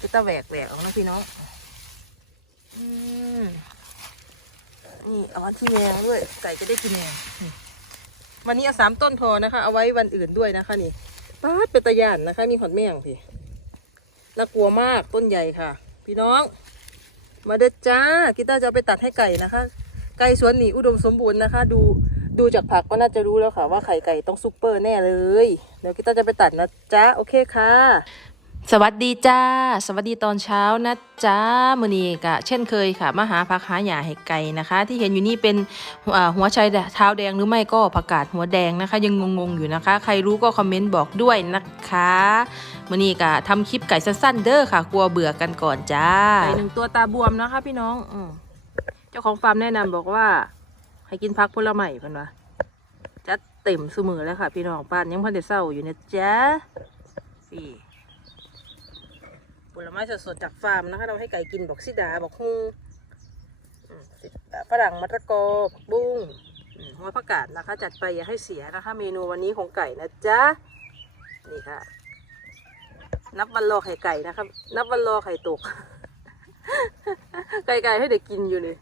จะตะแหวกแหวกออกนะพี่น้องอนี่เอามาที่แมงด้วยไก่จะได้กินแมงวันนี้เอาสามต้นพอนะคะ เอาไว้วันอื่นด้วยนะคะ นี่ป้าเป็นตะยานนะคะ มีหอดแมงพี่น่ากลัวมากต้นใหญ่ค่ะ พี่น้อง มาเด้อจ้ากีตาจะไปตัดให้ไก่นะคะ ไก่สวนหนีอุดมสมบูรณ์นะคะ ดูดูจากผักก็น่าจะรู้แล้วค่ะ ว่าไข่ไก่ต้องซุปเปอร์แน่เลย เดี๋ยวกีตาจะไปตัดนะจ๊ะโอเคค่ะ สวัสดีจ้า สวัสดีตอนเช้านะจ้ามือนีกะเช่นเคยค่ะมาหาผักหาหญ้าให้ไก่นะคะ ที่เห็นอยู่นี่เป็นหัวชายเท้าแดงหรือไม่ก็ผักกาดหัวแดงนะคะ ยังงงๆอยู่นะคะ ใครรู้ก็คอมเมนต์บอกด้วยนะคะมือนีกะทำคลิปไก่สั้นๆเด้อค่ะ กลัวเบื่อกันก่อนจ้าไก่หนึ่งตัวตาบวมนะคะพี่น้องอเจ้าของฟาร์มแนะนำบอกว่า ให้กินพักผลไม้เพิ่นว่าจัดเต็มเสมอแล้วค่ะ พี่น้องป้านยังพันเดเศร้าอยู่นะจ๊ะพี่ ผลไม้สดๆจากฟาร์มนะคะ เราให้ไก่กินบอกซิดาบอกฮุงฝรั่งมะละกอผักบุ้งหัวผักกาดนะคะ จัดไปอย่าให้เสียนะคะ เมนูวันนี้ของไก่นะจ๊ะนี่ค่ะ นับวันรอไข่ไก่นะครับนับวันรอไข่ตก ไก่ไก่ให้เด็กกินอยู่เลย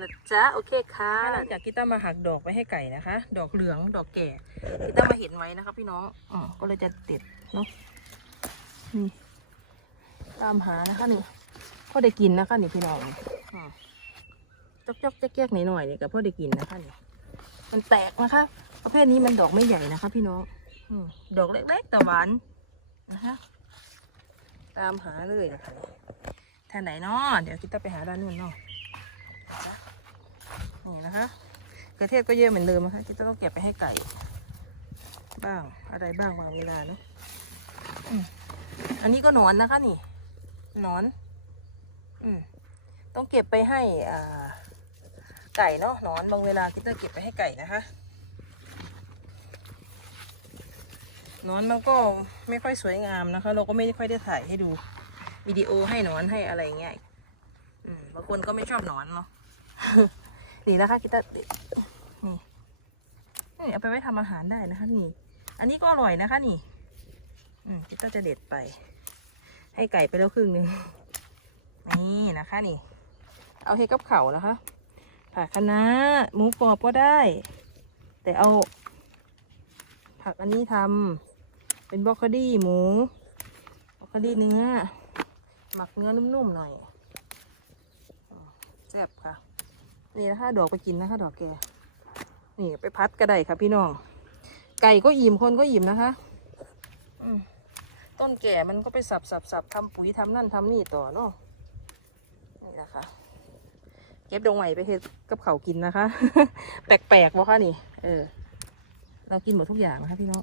นะจ๊ะโอเคค่ะหลังจากกีต้ามาหักดอกไว้ให้ไก่นะคะ ดอกเหลืองดอกแก่กีต้ามาเห็นไว้นะคะ พี่น้องอืมก็เลยจะเด็ดเนาะนี่ ตามหานะคะนี่พ่อได้กินนะคะนี่พี่น้องอืมจอกจอกแจ๊กๆหน่อยๆเนี่ยกับพ่อได้กินนะคะนี่มันแตกนะคะ ประเภทนี้มันดอกไม่ใหญ่นะคะ พี่น้องดอกเล็กๆแต่หวานนะคะ ตามหาเลยนะคะท่านไหนเนาะเดี๋ยวกีต้าไปหาด้านนู้นเนาะนี่นะคะกระเทียมก็เยอะเหมือนเดิมนะคะที่ต้องเก็บไปให้ไก่ บ้างอะไรบ้างบางเวลาเนาะอันนี้ก็หนอนนะคะนี่ นอน อืมต้องเก็บไปให้อ่าไก่เนาะนอนบางเวลาคิดจะเก็บไปให้ไก่นะคะนอนมันก็ไม่ค่อยสวยงามนะคะ เราก็ไม่ค่อยได้ถ่ายให้ดูวิดีโอให้นอนให้อะไรเงี้ยอืมบางคนก็ไม่ชอบนอนเนาะนี่นะคะกิตานี่นี่เอาไปไว้ทำอาหารได้นะคะ นี่ อันนี้ก็อร่อยนะคะ นี่ อืมกิตาจะเด็ดไป ให้ไก่ไปแล้วครึ่งหนึ่งนี่นะคะนี่ เอาให้กับเข่าวนะคะผักคะน้าหมูกรอบก็ได้ แต่เอา ผักอันนี้ทำเป็นบรอกโคลีหมูบรอกโคลีเนื้อ หมักเนื้อนุ่มๆหน่อยแซ่บค่ะ นี่นะคะดอกไปกินนะคะ ดอกแกนี่ไปพัดก็ได้ค่ะพี่น้อง ไก่ก็อิ่มคนก็อิ่มนะคะอืม ต้นแก่มันก็ไปสับสับสับทำปุ๋ยทำนั่นทำนี่ต่อเนาะนี่นะคะเก็บดอกใหม่ไปเฮ็ดกับเขากินนะคะ แปลกๆบ่คะนี่ เออ เรากินหมดทุกอย่างนะคะพี่น้อง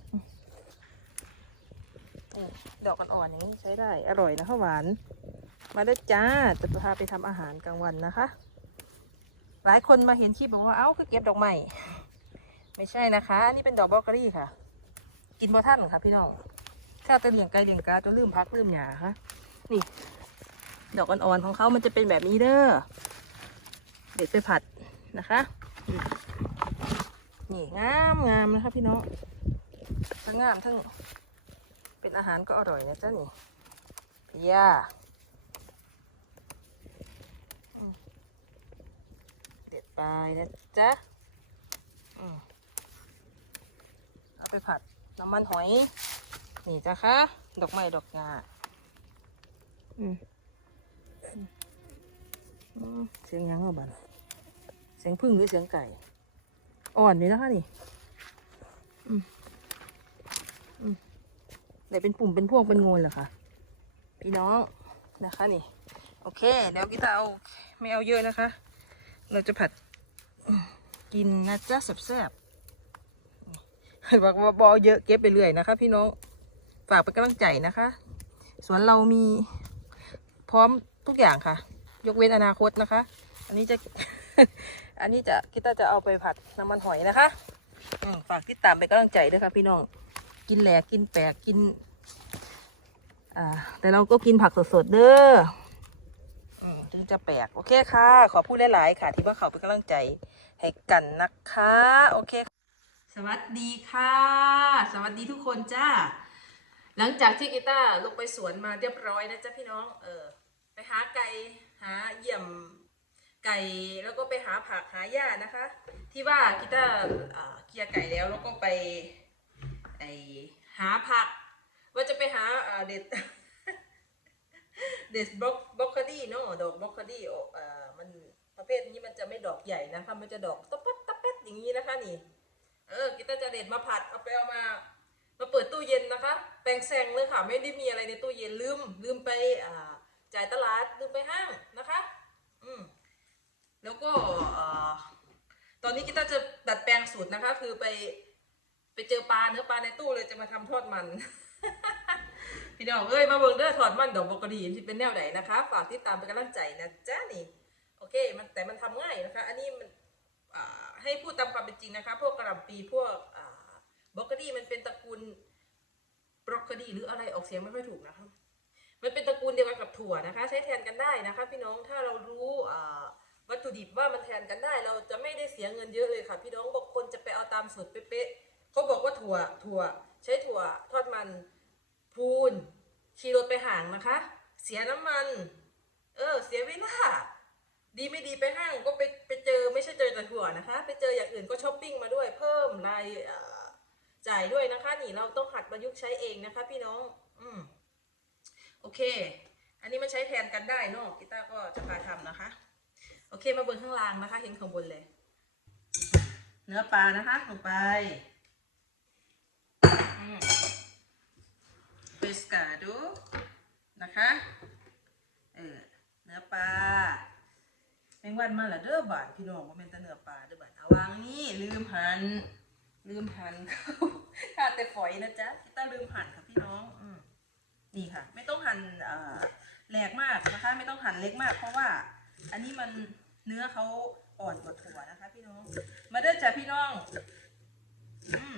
ดอกอ่อนๆอย่างนี้ใช้ได้อร่อยนะคะหวาน มาได้จ้าจะพาไปทำอาหารกลางวันนะคะ หลายคนมาเห็นคลิปบอกว่าเอ้าก็เก็บดอกไม้ไม่ใช่นะคะ นี่เป็นดอกบรอกโคลี่ค่ะ กินบ่ท่านค่ะพี่น้อง ข้าวตะเลียงไก่เลียงกาจะลืมพักลืมหยาค่ะนี่ ดอกอ่อนๆของเขามันจะเป็นแบบนี้เด้อเด็ดไปผัดนะคะนี่งามงามนะคะพี่น้องทั้งงามทั้งเป็นอาหารก็อร่อยนะจ๊ะนี่พะย่าเด็ดไปนะจ๊ะเอาไปผัดน้ำมันหอย นี่จ้ะคะ ดอกไม้ดอกงาอืมอืมอืมเสียงยังอะบันเสียงพึ่งหรือเสียงไก่ อ่อนเลยนะคะนี่อืมอืมแต่เป็นปุ่มเป็นพวงเป็นโงนเหรอคะพี่น้องนะคะนี่ โอเคเดี๋ยวกีตาเอาไม่เอาเยอะนะคะ เราจะผัดกินนะจ๊ะแซ่บๆบอกว่าบอเยอะเก็บไปเรื่อยนะคะ พี่น้อง ฝากเป็นกำลังใจนะคะ สวนเรามีพร้อมทุกอย่างค่ะ ยกเว้นอนาคตนะคะ อันนี้จะ อันนี้จะกิตาจะเอาไปผัดน้ำมันหอยนะคะฝากติดตามเป็นกำลังใจด้วยค่ะพี่น้อง กินแหลกกินแปลกกิน อ่า แต่เราก็กินผักสดๆเด้ออืมถึงจะแปลก โอเคค่ะ ขอพูดหลายๆค่ะ ที่ว่าเขาเป็นกำลังใจให้กันนะคะ โอเค สวัสดีค่ะ สวัสดีทุกคนจ้า หลังจากที่กีตาร์ลงไปสวนมาเรียบร้อยนะจ๊ะพี่น้อง เออ ไปหาไก่หาเยี่ยมไก่แล้วก็ไปหาผักหาหญ้านะคะ ที่ว่ากีตาร์อ่าเคลียร์ไก่แล้วแล้วก็ไปไอหาผัก ว่าจะไปหาเด็ดเด็ดบล็อกบล็อกคดี้เนาะดอกบล็อกคดี้เอ่อมันประเภทนี้มันจะไม่ดอกใหญ่นะคะมันจะดอกตะปัดตะเป็ดอย่างนี้นะคะนี่ เออกีตาร์จะเด็ดมาผัดเอาไปเอามาเปิดตู้เย็นนะคะ แป ลงแซงเลยค่ะไม่ได้มีอะไรในตู้เย็นลืมลืมไปจ่ายตลาดลืมไปห้างนะคะอืมแล้วก็ตอนนี้กีตาจะดัดแปลงสูตรนะคะ คือไปไปเจอปลาเนื้อปลาในตู้เลยจะมาทำทอดมันพี่น้องเอ้ยมาเบิ่งเด้อทอดมันดอกบกดีที่เป็นแนวไหนนะคะฝากติดตามเป็นกำลังใจนะจ๊ะนี่โอเคมันแต่มันทำง่ายนะคะ อันนี้มันให้พูดตามความเป็นจริงนะคะ พวกกระหล่ำปีพวกอบอกโคลีมันเป็นตระกูล บรอกโคลีหรืออะไรออกเสียงไม่ค่อยถูกนะคะมันเป็นตระกูลเดียวกันกับถั่วนะคะ ใช้แทนกันได้นะคะ พี่น้องถ้าเรารู้วัตถุดิบว่ามันแทนกันได้ เราจะไม่ได้เสียเงินเยอะเลยค่ะ พี่น้องบางคนจะไปเอาตามสูตรเป๊ะๆเขาบอกว่าถั่วถั่ว ใช้ถั่วทอดมันพูนขี่รถไปห่างนะคะ เสียน้ำมัน เออ เสียเวลาดีไม่ดีไปห้างก็ไปไปเจอไม่ใช่เจอแต่ถั่วนะคะ ไปเจออย่างอื่นก็ช้อปปิ้งมาด้วยเพิ่มราย จ่ายด้วยนะคะ นี่เราต้องหัดประยุกต์ใช้เองนะคะ พี่น้อง อืมโอเค อันนี้มันใช้แทนกันได้เนอะกีตาร์ก็จะพาทำนะคะ โอเค มาบนข้างล่างนะคะ เห็นข้างบนเลย เนื้อปลานะคะลงไปเปสกาโดนะคะ เออเนื้อปลาแมงวันมาละเด้อบาทพี่น้องว่าเป็นแตะเนื้อปลาเด้อบาทเอาวางนี่ลืมหัน ลืมหันข้าแต่ฝอยนะจ๊ะพี่ต้าลืมหั่นค่ะพี่น้องอืมนี่ค่ะ ไม่ต้องหั่นเอ่อแหลกมากนะคะ ไม่ต้องหั่นเล็กมาก เพราะว่า อันนี้มันเนื้อเขาอ่อนกว่าถั่วนะคะ พี่น้อง มาเด้อจ้ะพี่น้องอืม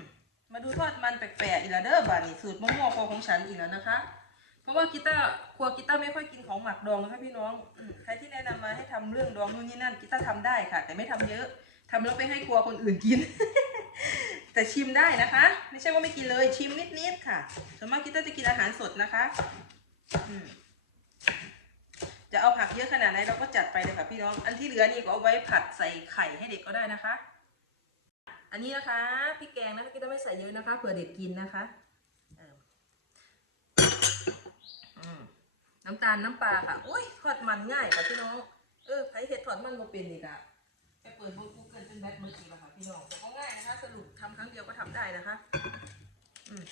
มาดูทอดมันแปลกๆอีกแล้วเด้อบาทนี่สูตรมะม่วงของฉันอีกแล้วนะคะ เพราะว่ากีตาร์ครัวกีตาร์ไม่ค่อยกินของหมักดองนะคะพี่น้องอืมใครที่แนะนำมาให้ทำเรื่องดองนู่นนี่นั่นกีตาร์ทำได้ค่ะ แต่ไม่ทำเยอะ ทำแล้วไปให้ครัวคนอื่นกิน แต่ชิมได้นะคะ ไม่ใช่ว่าไม่กินเลยชิมนิดๆค่ะส่วนมากกีตาร์จะกินอาหารสดนะคะจะเอาผักเยอะขนาดไหนเราก็จัดไปเลยค่ะพี่น้อง อันที่เหลือนี่ก็เอาไว้ผัดใส่ไข่ให้เด็กก็ได้นะคะ อันนี้นะคะพริกแกงนะคะกีตาร์ไม่ใส่เยอะนะคะเผื่อเด็กกินนะคะน้ำตาลน้ำปลาค่ะโอ้ยทอดมันง่ายค่ะพี่น้อง เออใครเห็ดทอดมันมาเป็นอีกอะ ปเปิดบนกูเกิลเป็นแบทมือถือละคะพี่น้องแต่ก็ง่ายนะคะสรุปทำครั้งเดียวก็ทำได้นะคะอืม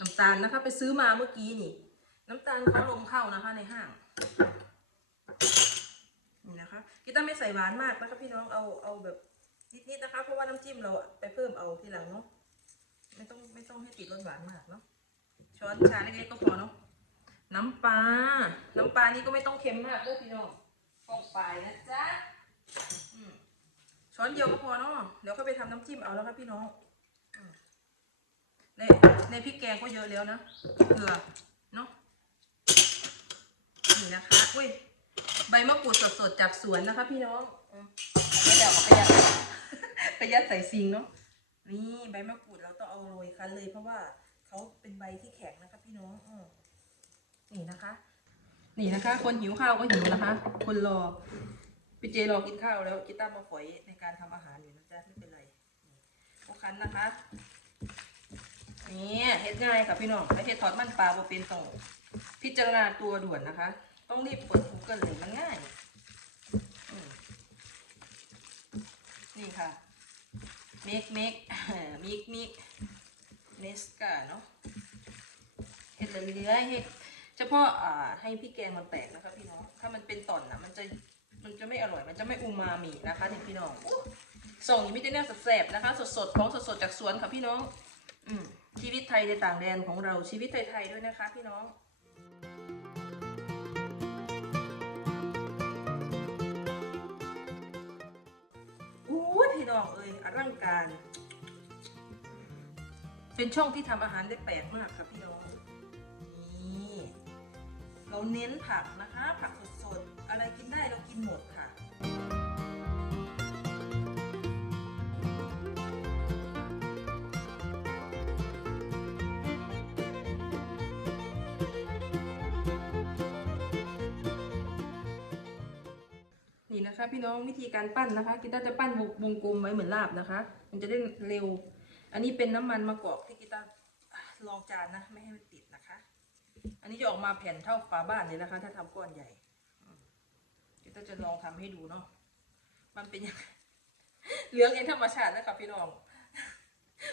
น้ำตาลนะคะ ไปซื้อมาเมื่อกี้นี่ น้ำตาลเขาลงเข้านะคะ ในห้างนี่นะคะกีต้าไม่ใส่หวานมากนะคะพี่น้องเอาเอาแบบนิดๆนะคะ เพราะว่าน้ำจิ้มเราไปเพิ่มเอาทีหลังเนาะไม่ต้องไม่ต้องให้ติดรสหวานมากเนาะช้อนชาเล็กๆก็พอเนาะน้ำปลาน้ำปลานี่ก็ไม่ต้องเค็มมากเด้อพี่น้อง ฟองไปนะจ๊ะอืมช้อนเดียวก็พอเนาะเดี๋ยวก็ไปทำน้ำจิ้มเอาแล้วครับพี่น้องอืมในในพริกแกงก็เยอะแล้วนะเกลือเนาะนี่นะคะอุ้ยใบมะกรูดสดๆจากสวนนะคะ พี่น้องอืมไม่เดี๋ยวเอาไปยัดไปยัดใส่ซิงเนาะนี่ใบมะกรูดเราต้องเอาโรยคั้นเลยเพราะว่าเขาเป็นใบที่แข็งนะคะ พี่น้องอมนี่นะคะ นี่นะคะ คนหิวข้าวก็หิวนะคะ คนรอพี่เจรอกินข้าวแล้วกีต้ามาฝอยในการทำอาหารอยู่นะจ๊ะไม่เป็นไรนี่พวกคันนะคะนี่เฮ็ดง่ายค่ะพี่น้องไอเฮ็ดทอดมันปลาบ่เป็นต้องพิจารณาตัวด่วนนะคะ ต้องรีบเปิด Google เลยมันง่าย นี่ค่ะเมกเมกมิกมิกเนสกาเนาะเห็ดเหลือๆเห็ด เฉพาะอ่าให้พี่แกงมันแตกนะคะพี่น้อง ถ้ามันเป็นต่อนอะมันจะมันจะไม่อร่อย มันจะไม่อูมามินะคะนี่พี่น้องส่งนี่ไม่ได้แน่แสบนะคะ สดๆของสดๆจากสวนค่ะพี่น้อง อืชีวิตไทยในต่างแดนของเราชีวิตไทยๆด้วยนะคะ พี่น้องอู้พี่น้องเอ้ยอลังการ เป็นช่องที่ทำอาหารได้แปลกมากครับพี่น้อง เราเน้นผักนะคะ ผักสดๆ อะไรกินได้เรากินหมดค่ะนี่นะคะพี่น้องวิธีการปั้นนะคะกีตาร์จะปั้นวงกลมไว้เหมือนลาบนะคะ มันจะได้เร็ว อันนี้เป็นน้ำมันมะกอกที่กีตาร์รองจานนะ ไม่ให้มันติด อันนี้จะออกมาแผ่นเท่าฝาบ้านเลยนะคะ ถ้าทำก้อนใหญ่อืมกีตาร์จะลองทำให้ดูเนาะมันเป็นยังไงเหลืองเองธรรมชาตินะคะพี่น้อง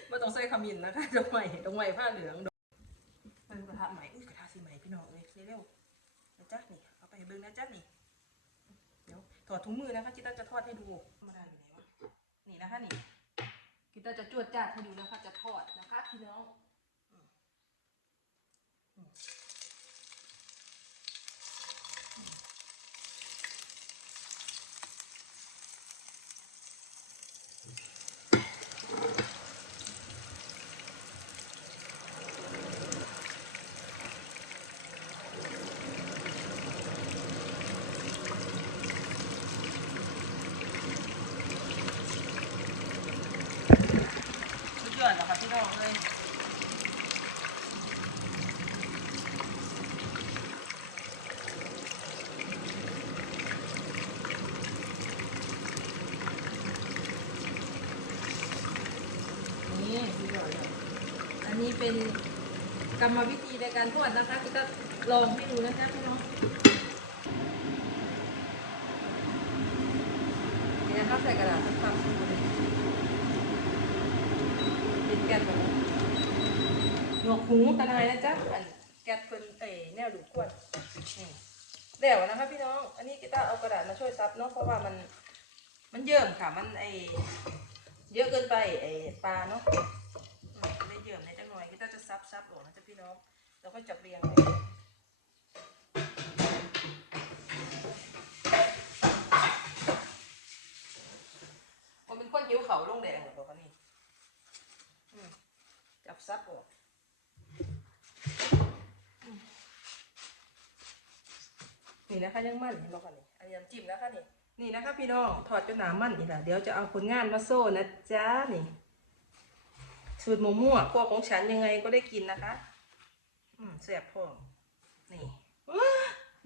ไม่ต้องใส่ขมิ้นนะคะดอกไม้ดอกไม้ผ้าเหลืองดอกมันกระทะใหม่อุ้ยกระทะสีใหม่พี่น้องเลยเร็วๆนะจ๊ะนี่เอาไปเบิ่งนะจ๊ะนี่เดี๋ยวถอดถุงมือนะคะจิต้าจะทอดให้ดูธรรมดาอยู่ไหนวะนี่นะคะนี่จิต้าจะจวดจ้าดให้ดูนะคะ จะทอดนะคะพี่น้อง อืมอืมสุดยอดแล้วค่ะพี่น้องเลยนี่สุดยอดเลยอันนี้ เป็นกรรมวิธีในการทอดนะคะพี่ก็ลองให้ดูนะคะพี่น้องนี่นะคะใส่กระดาษสักคำดูเลยเป็นแก๊สหนวกหูตะนายนะจ๊ะอันแก๊สเพิ่นเอ๋แนวดูดกวนนี่แล้วนะคะพี่น้อง อันนี้กีตาร์เอากระดาษมาช่วยซับเนาะเพราะว่ามันมันเยิ่มค่ะ มันไอเยอะเกินไปไอปลาเนาะไม่เยิ่มในจังหน่อยกีตาร์จะ ซับซับออกนะจ๊ะพี่น้อง แล้วก็จับเรียงไว้มันเป็นคนหิวเขาลงแดงเหรอบอกเขานี่จับซับออกอืมนี่นะคะยังมั่นเห็นบอกกันนี่อันนี้น้ำจิ้มนะคะนี่นี่นะคะพี่น้องถอดจนหนามั่นอีกแล้วเดี๋ยวจะเอาผลงานมาโซ่นะจ๊ะนี่ สูตรหมูมั่วพวกของฉันยังไงก็ได้กินนะคะ อืมแซ่บพร้อมนี่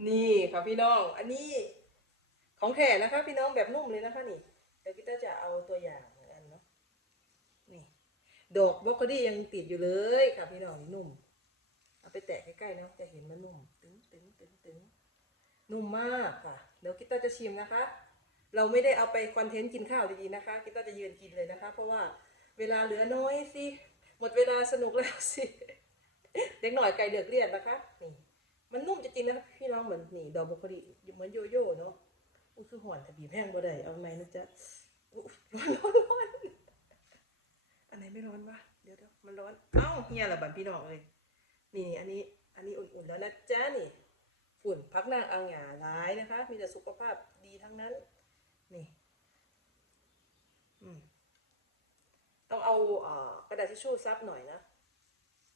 นี่ค่ะพี่น้อง อันนี้ของแท้นะคะ พี่น้องแบบนุ่มเลยนะคะนี่เดี๋ยวพี่ตอร์จะเอาตัวอย่างอันเนาะนี่ ดอกบรอกโคลี่ยังติดอยู่เลยค่ะพี่น้องนี่นุ่ม เอาไปแตะใกล้ๆนะจะเห็นมันนุ่มตึงตึงตึงตึงนุ่มมากค่ะ เดี๋ยวกิตตาจะชิมนะคะ เราไม่ได้เอาไปคอนเทนต์กินข้าวดีๆนะคะกิตตาจะยืนกินเลยนะคะ เพราะว่า เวลาเหลือน้อยสิ หมดเวลาสนุกแล้วสิ เด็กหน่อยไก่เดือกเลียดนะคะ นี่ มันนุ่มจริงๆนะพี่น้องเหมือนนี่ดอกบรอกโคลีเหมือนโยโย่เนาะอุ้ยคือห่อนแต่บีบแห้งบ่ได้ เอาไหมนะจ๊ะร้อนร้อนร้อนอันไหนไม่ร้อนวะ เดี๋ยวเดี๋ยวมันร้อน เอ้าเฮียละบันพี่น้องเลย นี่อันนี้ อันนี้อุ่นๆแล้วนะจ๊ะนี่ฝุ่นพักหน้าเอาหงาร้ายนะคะ มีแต่สุขภาพดีทั้งนั้น นี่ อืม ต้องเอาเอ่อกระดาษทิชชู่ซับหน่อยนะ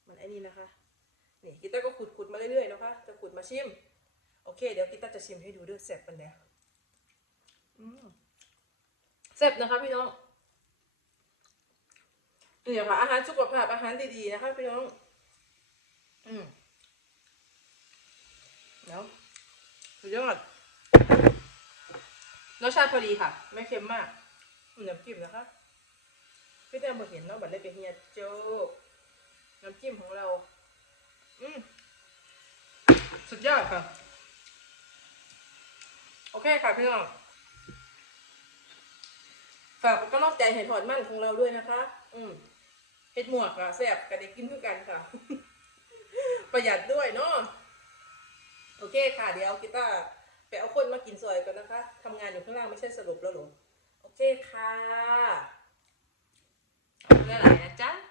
มันไอ้นี่นะคะนี่กีตาร์ก็ขุดขุดๆมาเรื่อยๆนะคะ จะขุดมาชิม โอเค เดี๋ยวกีตาร์จะชิมให้ดูด้วยแซ่บปันแล้วอืมแซ่บนะคะพี่น้องนี่ค่ะอาหารสุขภาพอาหารดีๆนะคะพี่น้อง อืมเดี๋ยวสุดยอดรสชาติพอดีค่ะ ไม่เค็มมากอืมน้ำจิ้มนะคะ พี่แต้มพอเห็นเนาะบัดเลยเป็นเฮียโจน้ำจิ้มของเรา อืมสุดยอดค่ะ โอเคค่ะพี่น้องฝากก็นอกใจเห็ดหอดมั่นของเราด้วยนะคะ อืมเห็ดหมวกอะแซ่บกับเด็กกินเพื่อกันค่ะ ประหยัดด้วยเนาะโอเคค่ะ เดี๋ยวกีตาร์ไปเอาคนมากินซอยกันนะคะทำงานอยู่ข้างล่างไม่ใช่สรุปแล้วหรอโอเคค่ะ เอาเรื่